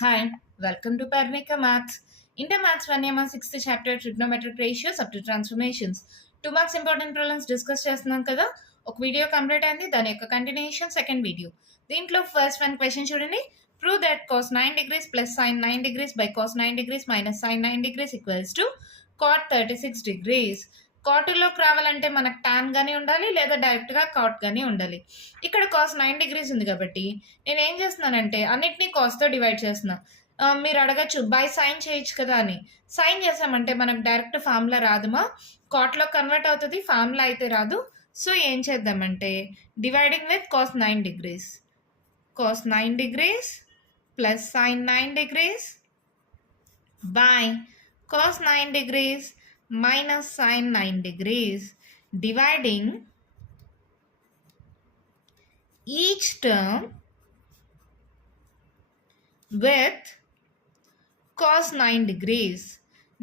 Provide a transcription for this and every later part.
Hi, welcome to Parnika Maths. Inter Maths 1 6th chapter trigonometric ratios up to transformations. 2 marks important problems discuss చేస్తున్నాం కదా. ఒక video complete అయింది, దాని యొక్క continuation second video. దీంట్లో first one question చూడండి. Prove that cos 9 degrees plus sin 9 degrees by cos 9 degrees minus sin 9 degrees equals to cot 36 degrees. కాటులోకి రావాలంటే మనకు టాన్ గానీ ఉండాలి లేదా డైరెక్ట్గా కాట్ గానీ ఉండాలి. ఇక్కడ కాస్ 9 డిగ్రీస్ ఉంది కాబట్టి నేను ఏం చేస్తున్నానంటే అన్నిటినీ కాస్తో డివైడ్ చేస్తున్నా. మీరు అడగచ్చు బై సైన్ చేయొచ్చు కదా అని. సైన్ చేసామంటే మనకు డైరెక్ట్ ఫార్ములా రాదుమా, కాట్లో కన్వర్ట్ అవుతుంది, ఫార్ములా అయితే రాదు. సో ఏం చేద్దామంటే dividing with cos 9 degrees, cos 9 degrees plus sine 9 degrees by cos 9 degrees minus sin 9 degrees, dividing each term with cos 9 degrees.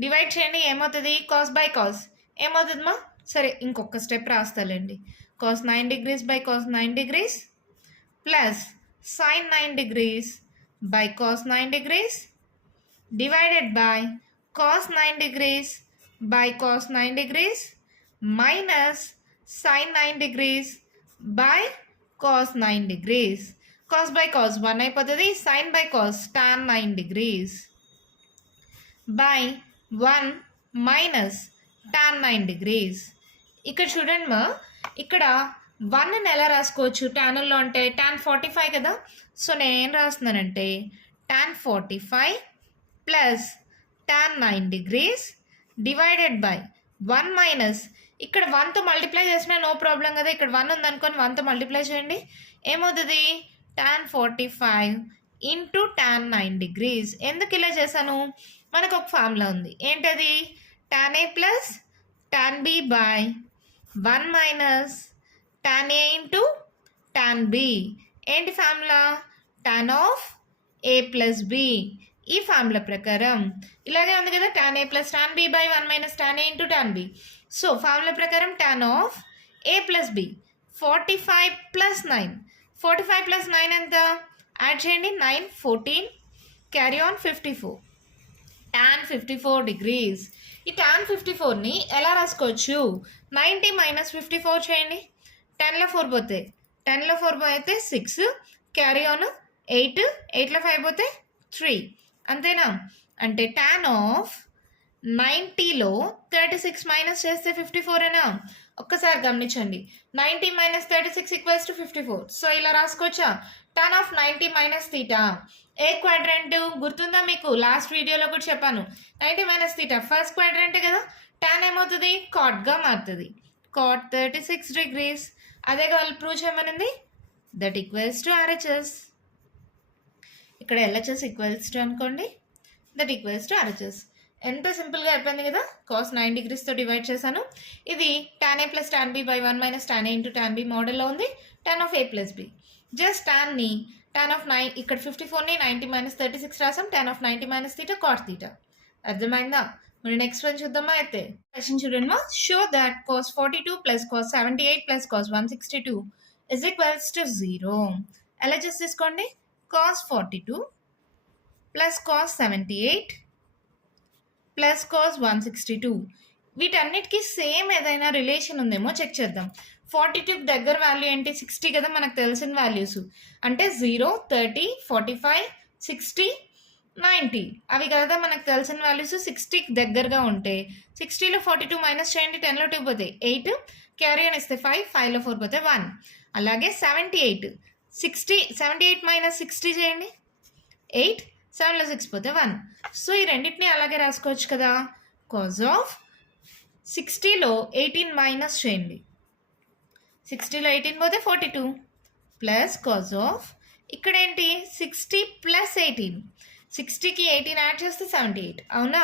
Divide చేయండి, ఏమవుతుంది? కాస్ బై కాస్ ఏమవుతుందమ్మా? సరే ఇంకొక స్టెప్ రాస్తాలండి. Cos 9 degrees by cos 9 degrees plus sine 9 degrees by cos 9 degrees divided by cos 9 degrees by cos 9 degrees minus sin 9 degrees by cos 9 degrees. Cos by cos 1 అయిపోతుంది, sin by cos tan 9 degrees by 1 minus tan 9 degrees. ఇక్కడ చూడండి మా, ఇక్కడ 1 ఎలా రాసుకోవచ్చు టాన్లో అంటే tan 45 కదా. So నేను ఏం రాస్తున్నానంటే tan 45 plus tan 9 degrees divided by 1 minus, ఇక్కడ 1తో మల్టిప్లై చేసినా నో ప్రాబ్లం కదా. ఇక్కడ 1 ఉందనుకొని 1తో మల్టిప్లై చేయండి, ఏమవుతుంది? tan 45 into tan 9 degrees. ఎందుకు ఇలా చేశాను? మనకు ఒక ఫార్ములా ఉంది, ఏంటది? tan a plus tan b by 1 minus tan a into tan b. ఏంటి formula? tan of a plus b. ఈ ఫార్ములా ప్రకారం ఇలాగే ఉంది కదా, tan a plus tan b by 1 minus tan a into tan b. So formula ప్రకారం tan of a plus b 45 plus 9. 45 plus 9 ఎంత? Add చేయండి, 9 14 carry on 54 tan 54 degrees. ఈ tan 54ని ఎలా రాసుకోవచ్చు? 90 మైనస్ 54 చేయండి, 10లో 4 పోతే 10లో 4 పోతే 6 క్యారీ ఆన్ 8, 8లో 5 పోతే 3, అంతేనా? అంటే tan ఆఫ్ 90లో 36 మైనస్ చేస్తే 54ఏనా? ఒక్కసారి గమనించండి, 90 మైనస్ 36 ఈక్వల్స్ టు 54. సో ఇలా రాసుకోవచ్చా? tan of 90 minus theta. A quadrant గుర్తుందా మీకు? లాస్ట్ వీడియోలో కూడా చెప్పాను. 90 మైనస్ తీటా ఫస్ట్ క్వాడ్రంటే కదా. tan ఏమవుతుంది? కాట్గా మారుతుంది, కాట్ 36 డిగ్రీస్. అదే వాళ్ళు ప్రూవ్ చేయమనింది, దట్ ఈక్వల్స్ టు RHS. ఇక్కడ LHS ఈక్వల్స్ టు అనుకోండి, దట్ ఈక్వల్స్ టు RHS. ఎంత సింపుల్గా అయిపోయింది కదా. కాస్ 9 డిగ్రీస్తో డివైడ్ చేశాను. ఇది tan a plus tan b by 1 minus tan a into tan b మోడల్లో ఉంది. tan of a plus b just టాన్ని tan ఆఫ్ 9, ఇక్కడ 54ని 90 మైనస్ 36 రాసాం. tan of 90 minus theta cot theta. అర్థమైందా? మరి నెక్స్ట్ వన్ చూద్దామా? అయితే క్వశ్చన్ చూడండి మా. Show that cos 42 plus cos 78 plus cos 162 is equals to 0. LHS తీసుకోండి, cos 42 plus cos 78 plus cos 162. వీటన్నిటికీ సేమ్ ఏదైనా రిలేషన్ ఉందేమో చెక్ చేద్దాం. 42 దగ్గర వాల్యూ ఏంటి? 60 కదా మనకు తెలిసిన వాల్యూస్. అంటే 0, 30, 45, 60, 90 అవి కదా మనకు తెలిసిన వాల్యూస్. 60కి దగ్గరగా ఉంటే 60లో 42 మైనస్ చేయండి, 10లో 2 పోతే 8 క్యారీ అని ఇస్తే 5, 5లో 4 పోతే 1. అలాగే 78 78 మైనస్ 60 చేయండి, 8, 7లో 6 పోతే 1. సో ఈ రెండింటిని అలాగే రాసుకోవచ్చు కదా. కాజ్ ఆఫ్ 60లో 18 మైనస్ చేయండి, 60లో 18 పోతే 42 ప్లస్ కాజ్ ఆఫ్ ఇక్కడ ఏంటి? 60 ప్లస్ 18, 60కి 18 యాడ్ చేస్తే 78, అవునా?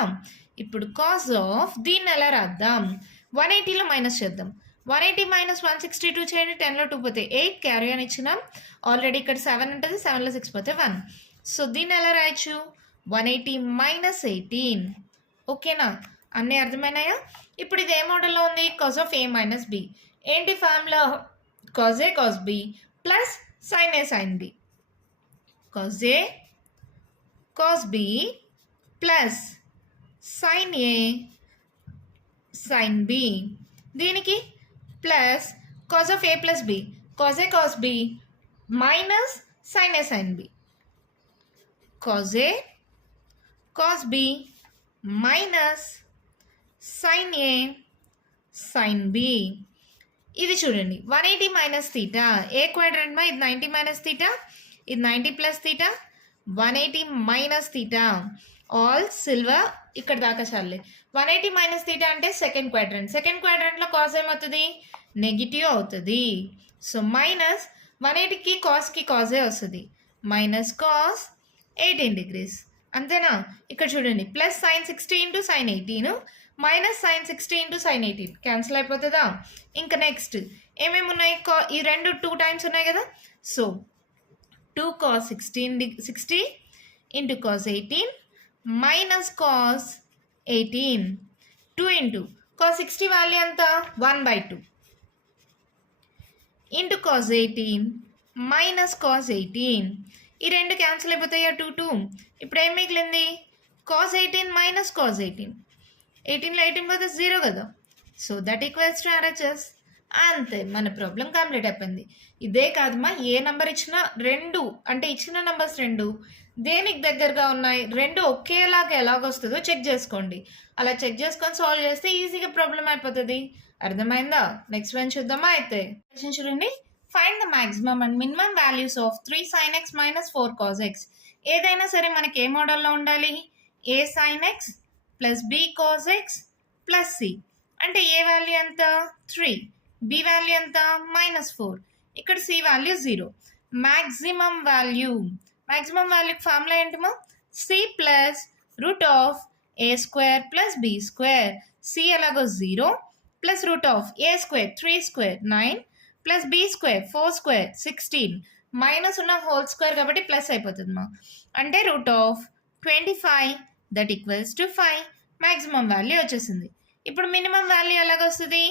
ఇప్పుడు కాజ్ ఆఫ్ దీన్ని ఎలా రాద్దాం? 180లో మైనస్ చేద్దాం. 180 మైనస్ 162 చేయండి, 10లో 2 పోతే 8 క్యారీ అని ఇచ్చినాం. ఆల్రెడీ ఇక్కడ 7 ఉంటుంది, 7లో 6 పోతే 1. సో దీన్ని ఎలా రాయొచ్చు? 180 మైనస్ 18. ఓకేనా? అన్నీ అర్థమైనాయా? ఇప్పుడు ఇది ఏ మోడల్లో ఉంది? Cos of a minus b. ఏంటి formula? Cos A cos b plus sin a sin b. cos A cos B plus sine A sine B, దీనికి plus cos of A plus B, cos A cos B minus sine A sine B, cos A cos B minus sine A sine B. ఇది చూడండి 180 minus theta, ఏ quadrant మా ఇది 90 minus theta, ఇది 90 plus theta, 180 minus theta, all silver ఇక్కడ దాకా చాలే. 180 minus theta అంటే second క్వాడ్రంట్లో కాస్ ఏమవుతుంది, నెగిటివ్ అవుతుంది. సో మైనస్ 180కి కాస్కి కాజే వస్తుంది, మైనస్ కాస్ 18 degrees. అంతేనా? ఇక్కడ చూడండి plus sine 60 into sine 18 minus sine 60 into sine 18 cancel అయిపోతుందా? ఇంకా నెక్స్ట్ ఏమేమి ఉన్నాయి, ఈ రెండు 2 టైమ్స్ ఉన్నాయి కదా. So 2 cos 60 into cos 18 minus cos 18, 2 into cos 60 value ఎంత 1/2 ఇంటూ కాస్ 18 మైనస్ కాస్ 18. ఈ రెండు క్యాన్సిల్ అయిపోతాయా 2 2. ఇప్పుడు ఏం మిగిలింది, కాస్ 18 మైనస్ కాస్ 18, 18లో 18 పోతే 0 కదా. So that equals to RHS. అంతే, మన ప్రాబ్లం కంప్లీట్ అయిపోయింది. ఇదే కాదమ్మా, ఏ నెంబర్ ఇచ్చినా రెండు అంటే ఇచ్చిన నెంబర్స్ రెండు దేనికి దగ్గరగా ఉన్నాయి, రెండు ఒకేలాగా ఎలాగొస్తుందో చెక్ చేసుకోండి. అలా చెక్ చేసుకొని సాల్వ్ చేస్తే ఈజీగా ప్రాబ్లం అయిపోతుంది. అర్థమైందా? నెక్స్ట్ వన్ చూద్దామా అయితే. క్వశ్చన్ చూడండి, find the maximum and minimum values of 3 sin x minus 4 cos x. ఏదైనా సరే మనకి ఏ మోడల్లో ఉండాలి, a sin x plus b cos x plus c. అంటే ఏ వాల్యూ ఎంత 3, b వాల్యూ ఎంత -4, ఇక్కడ c value 0. Maximum value formula ఏంటమ్మా, c plus root of a square plus b square. c ఎలాగో 0 plus root of a square 3 square 9 plus b square 4 square 16 minus ఉన్న whole square కాబట్టి plus అయిపోతుంది మా. అంటే root of 25 that equals to 5. Maximum value వచ్చేసింది. ఇప్పుడు minimum value ఎలాగొస్తుంది,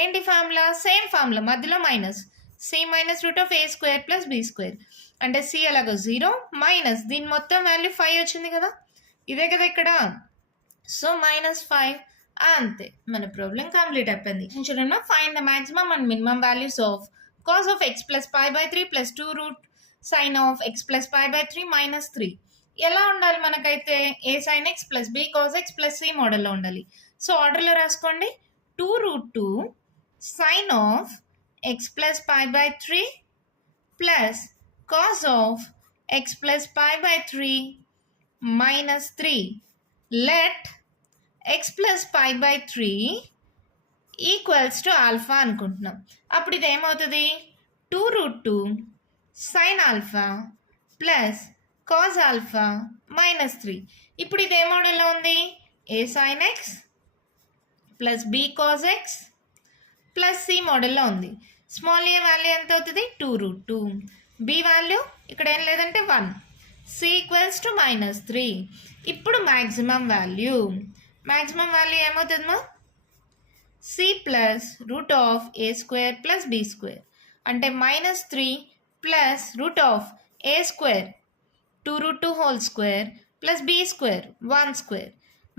ఏంటి ఫార్ములా, సేమ్ ఫార్ములా, మధ్యలో minus, c minus root of A square plus B square. అంటే సి ఎలాగో 0 మైనస్ దీని మొత్తం వాల్యూ 5 వచ్చింది కదా, ఇదే కదా ఇక్కడ. సో -5. అంతే, మన ప్రాబ్లం కంప్లీట్ అయిపోయింది. చూడండి, find the maximum and minimum values of cos of x plus π/3 plus 2 root sine of x plus π/3 minus 3. ఎలా ఉండాలి మనకైతే, a sin x plus b cos x plus c మోడల్లో ఉండాలి. సో ఆర్డర్లో రాసుకోండి, 2√2 sine of x plus π/3 plus cos of x plus π/3 minus 3. Let x plus π/3 equals to alpha అనుకుంటున్నాం. అప్పుడు ఇది ఏమవుతుంది, 2√2 sign alpha plus cos alpha minus 3. ఇప్పుడు ఇది ఏ మోడల్లో ఉంది, a sin x plus b cos x plus c మోడల్లో ఉంది. స్మాల్ ఏ వాల్యూ ఎంత అవుతుంది, 2√2, b వాల్యూ ఇక్కడ ఏం లేదంటే 1, c ఈక్వల్స్ టు -3. ఇప్పుడు మ్యాక్సిమం వాల్యూ ఏమవుతుందమ్మా, c plus root of A square plus B square. అంటే -3 plus root of A square 2√2 whole square plus B square 1 square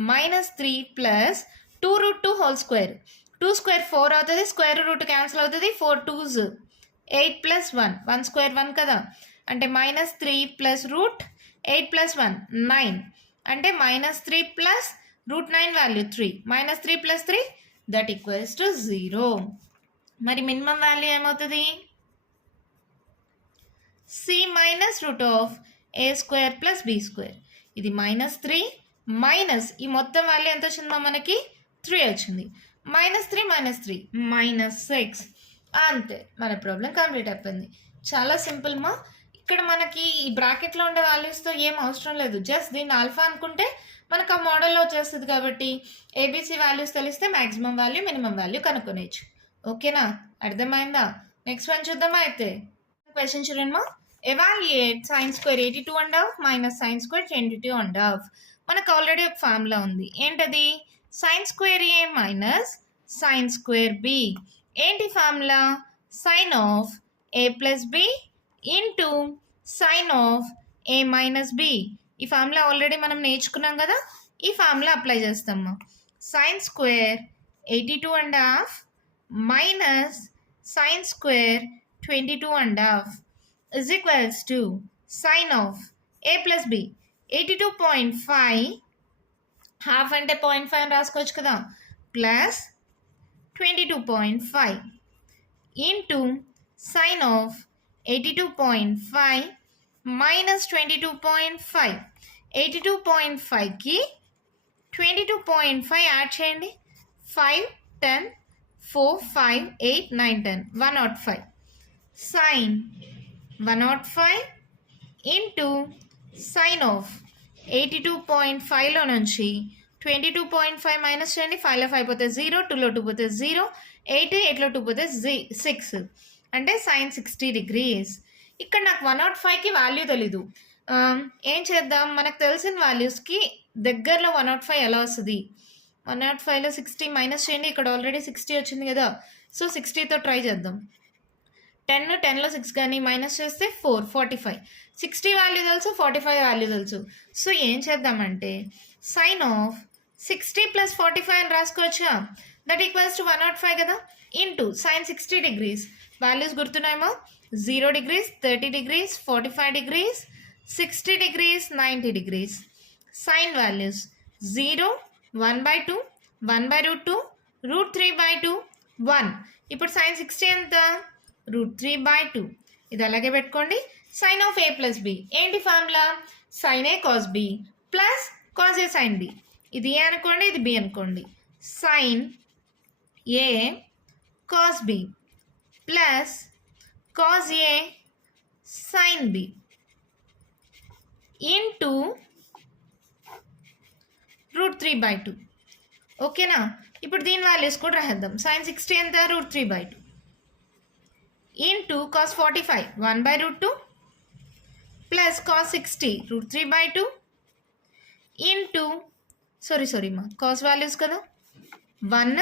-3 plus 2√2 whole square. 2 square 4 అవుతుంది, square root cancel అవుతుంది, 4 2s 8 plus 1 square 1 కదా. అంటే -3 plus route 8 plus 1 9. అంటే -3 plus root 9 value 3 -3 plus 3 that equals to 0. మరి minimum value ఏమవుతుంది, c minus root of A square plus B square. ఇది -3 minus ఈ మొత్తం వాల్యూ ఎంత వచ్చిందో మనకి 3 వచ్చింది. -3 -6. అంతే, మన ప్రాబ్లం కంప్లీట్ అయిపోయింది. చాలా సింపుల్ మా. ఇక్కడ మనకి ఈ బ్రాకెట్లో ఉండే వాల్యూస్తో ఏం అవసరం లేదు, జస్ట్ దీన్ని ఆల్ఫా అనుకుంటే మనకు ఆ మోడల్లో వచ్చేస్తుంది. కాబట్టి ఏబిసి వాల్యూస్ తెలిస్తే మ్యాక్సిమం వాల్యూ మినిమం వాల్యూ కనుక్కోవచ్చు. ఓకేనా, అర్థమైందా? నెక్స్ట్ వన్ చూద్దామా అయితే. క్వశ్చన్ చూడండి, evaluate sin square 82½ minus sin square 22½. మనకు ఆల్రెడీ ఒక ఫార్ములా ఉంది, ఏంటది, sin square a minus sin square b. ఏంటి formula, sine of A plus b into sine of a minus b. ఈ ఫార్ములా ఆల్రెడీ మనం నేర్చుకున్నాం కదా, ఈ ఫార్ములా అప్లై చేస్తాము. Sine square 82.5 minus sine square 22.5 is equals to sine of a plus b. 82.5 half అంటే 0.5 అని రాసుకోవచ్చు కదా, plus 22.5 into sine of 82.5 minus 22.5. 82.5కి 22.5 add చేయండి. 5, 10, 4, 5, 8, 9, 10, 105. సైన్ 105 ఇంటూ సైన్ ఆఫ్ 82.5లో నుంచి 22.5 మైనస్ చేయండి. 5లో 5 పోతే 0, 2లో 2 పోతే 0, 8లో 2 పోతే 6 అంటే సైన్ 60 degrees. ఇక్కడ నాకు 105కి వాల్యూ తెలీదు. ఏం చేద్దాం, మనకు తెలిసిన వాల్యూస్కి దగ్గరలో 105 ఎలా వస్తుంది? 105లో 60 మైనస్ చేయండి. ఇక్కడ ఆల్రెడీ 60 వచ్చింది కదా, సో 60తో ట్రై చేద్దాం. 10లో 6 కానీ మైనస్ చేస్తే 4, 45. 60 వాల్యూ తెలుసు, 45 వాల్యూ తెలుసు. సో ఏం చేద్దామంటే సైన్ ఆఫ్ 60 + 45 అని రాసుకోవచ్చా? దట్ ఈక్వల్స్ టు 105 కదా, ఇంటూ సైన్ 60 degrees. వాల్యూస్ గుర్తున్నాయేమో, 0 degrees, 30 degrees, 45 degrees, 60 degrees, 90 degrees. Sign values 0, 1/2, 1/√2, √3/2, 1. ఇప్పుడు సైన్ 60 ఎంత? √3/2. ఇది అలాగే పెట్టుకోండి. Sine of a plus B ఏంటి ఫార్ములా? సైన్ ఏ కాస్ బి ప్లస్ కాస్ ఏ సైన్ బి. ఇది ఏ అనుకోండి, ఇది బి అనుకోండి. సైన్ ఏ కాస్ బి ప్లస్ కాస్ ఏ సైన్ బి ఇంటూ √3/2. ఓకేనా? ఇప్పుడు దీని వాల్యూస్ కూడా రాసేద్దాం. సైన్ 60 ఎంత? √3/2 into cos 45 1/√2 plus cos 60 √3/2 into sorry మా కాస్ వాల్యూస్ కదా, 1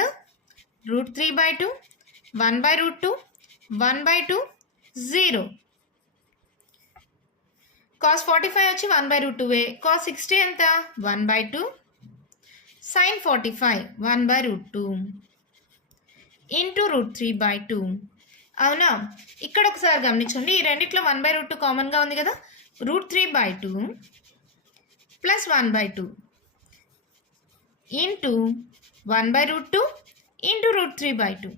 √3/2 1/√2 1/2 0. కాస్ 45 వచ్చి 1/√2. కాస్ 60 ఎంత? 1/2 సైన్ 45 1/√2 ఇంటూ √3/2. అవునా? ఇక్కడ ఒకసారి గమనించండి, ఈ రెండిట్లో 1/√2 కామన్గా ఉంది కదా, √3/2 ప్లస్ 1/2 ఇంటూ 1/√2 ఇంటూ √3/2.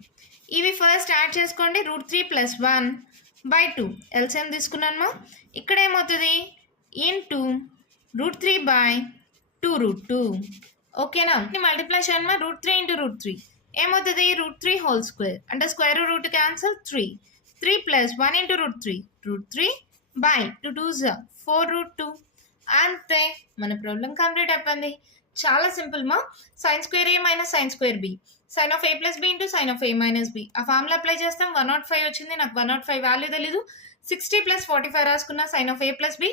ఇవి ఫస్ట్ యాడ్ చేసుకోండి. √3 + 1/2 ఎల్సిఎం తీసుకున్నాను. ఇక్కడ ఏమవుతుంది? ఇంటూ √3/2√2. ఓకేనా? మల్టిప్లై చేయండి. √3 ఇంటూ √3 ఏమవుతుంది? √3 హోల్ స్క్వేర్ అంటే స్క్వేర్ రూట్ క్యాన్సల్ 3 + 1 ఇంటూ √3 √3/2 2 4√2. అంతే, మన ప్రాబ్లం కంప్లీట్ అయిపోయింది. చాలా సింపుల్ మా. Sine square a minus sine square b, sine of a plus b into sine of a minus b. ఆ ఫార్ములా అప్లై చేస్తాం. 105 వచ్చింది, నాకు 105 వాల్యూ తెలీదు. 60 + 45 రాసుకున్న sine of a plus b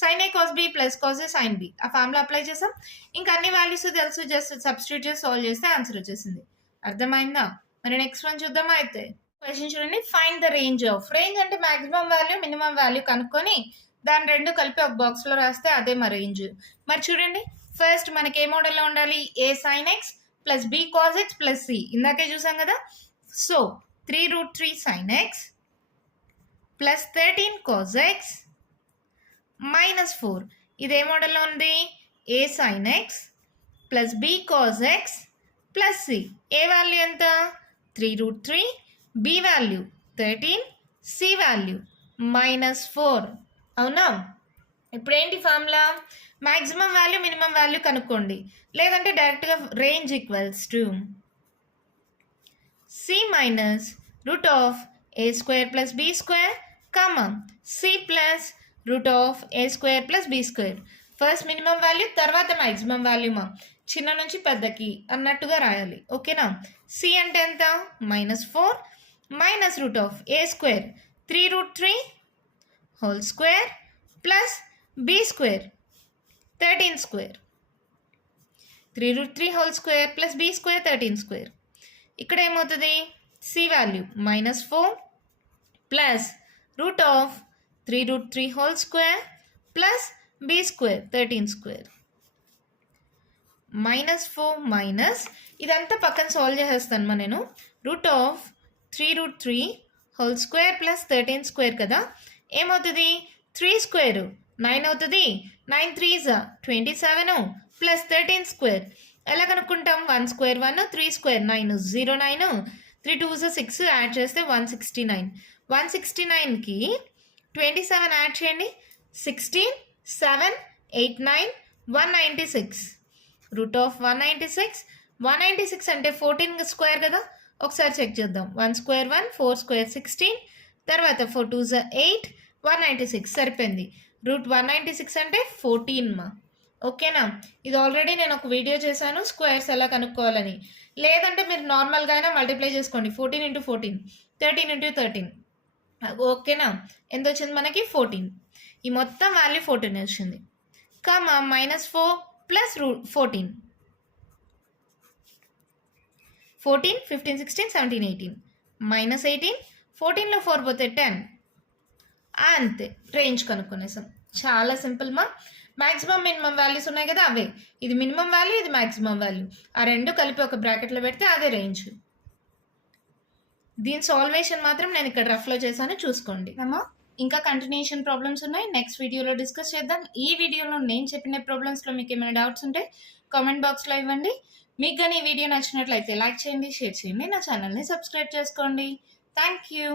sine A cos B plus cos A sine b. ఆ formula apply చేస్తాం. ఇంకా అన్ని వాల్యూస్ తెలుసు, జస్ట్ సబ్స్టిట్యూట్ చేసి సాల్వ్ చేస్తే ఆన్సర్ వచ్చేసింది. అర్థమైందా? మరి నెక్స్ట్ వన్ చూద్దామా? అయితే క్వశ్చన్ చూడండి. Find the range of. Range అంటే మాక్సిమం వాల్యూ మినిమం వాల్యూ కనుక్కొని దాని రెండు కలిపి ఒక బాక్స్లో రాస్తే అదే మా రేంజ్. మరి చూడండి, ఫస్ట్ మనకి ఏ మోడల్లో ఉండాలి? a sin x plus b cos x plus c. ఇందాకే చూసాం కదా. So 3√3 sin x plus 13 cos x minus 4. ఇది ఏ మోడల్లో ఉంది? a sin x plus b cos x plus c. A value ఎంత? 3√3, b వాల్యూ 13, c వాల్యూ -4. అవునా? ఇప్పుడు ఏంటి formula? Maximum value minimum value కనుక్కోండి, లేదంటే డైరెక్ట్గా range equals to c minus √a² plus b² c plus √a² plus b². First minimum value, తర్వాత maximum value మా. చిన్న నుంచి పెద్దకి అన్నట్టుగా రాయాలి. ఓకేనా? c అంటే ఎంత? -4 minus √a² 3√3 whole square plus b² 13². 3√3 whole square plus b² 13². ఇక్కడ ఏమవుతుంది? c value -4 plus √3√3 whole square plus b square 13 square -4 minus ఇదంతా పక్కన సాల్వ్ చేసేస్తాను నేను. Root of 3√3 whole square plus 13 square కదా, ఏమవుతుంది 3 స్క్వేర్ 9 అవుతుంది. 9 3s 27 ప్లస్ 13 స్క్వేర్ ఎలా కనుక్కుంటాం, 1 స్క్వేర్ 1 3 స్క్వేర్ 9 0 9 3 2s 6 యాడ్ చేస్తే 169. 169కి 27 యాడ్ చేయండి, 16 7 8 9 196. రూట్ ఆఫ్ 196 అంటే 14 స్క్వేర్ కదా, ఒకసారి చెక్ చేద్దాం. 1 స్క్వేర్ 1 4 స్క్వేర్ 16 తర్వాత 4 2s 8 196 సరిపోయింది. రూట్ 196 అంటే 14 మా. ఓకేనా, ఇది ఆల్రెడీ నేను ఒక వీడియో చేశాను స్క్వేర్స్ ఎలా కనుక్కోవాలని. లేదంటే మీరు నార్మల్గా అయినా మల్టిప్లై చేసుకోండి. 14 × 14 13 × 13. ఓకేనా, ఎంత వచ్చింది మనకి 14. ఈ మొత్తం వాల్యూ 14 వచ్చింది. కామా -4 ప్లస్ 14 14 15 16 17 18 -18 14లో 4 పోతే 10. అంతే, రేంజ్ కనుక్కునేసాం. చాలా సింపుల్ మా. మ్యాక్సిమం మినిమం వాల్యూస్ ఉన్నాయి కదా అవే, ఇది మినిమం వాల్యూ ఇది మ్యాక్సిమం వాల్యూ, ఆ రెండు కలిపి ఒక బ్రాకెట్లో పెడితే అదే రేంజ్. దీని సాల్వేషన్ మాత్రం నేను ఇక్కడ రఫ్లో చేశాను, చూసుకోండి అమ్మా. ఇంకా కంటిన్యూషన్ ప్రాబ్లమ్స్ ఉన్నాయి, నెక్స్ట్ వీడియోలో డిస్కస్ చేద్దాం. ఈ వీడియోలో నేను చెప్పిన ప్రాబ్లమ్స్లో మీకు ఏమైనా డౌట్స్ ఉంటే కామెంట్ బాక్స్లో ఇవ్వండి. మీకు కానీ ఈ వీడియో నచ్చినట్లయితే లైక్ చేయండి, షేర్ చేయండి, నా ఛానల్ని సబ్స్క్రైబ్ చేసుకోండి. Thank you.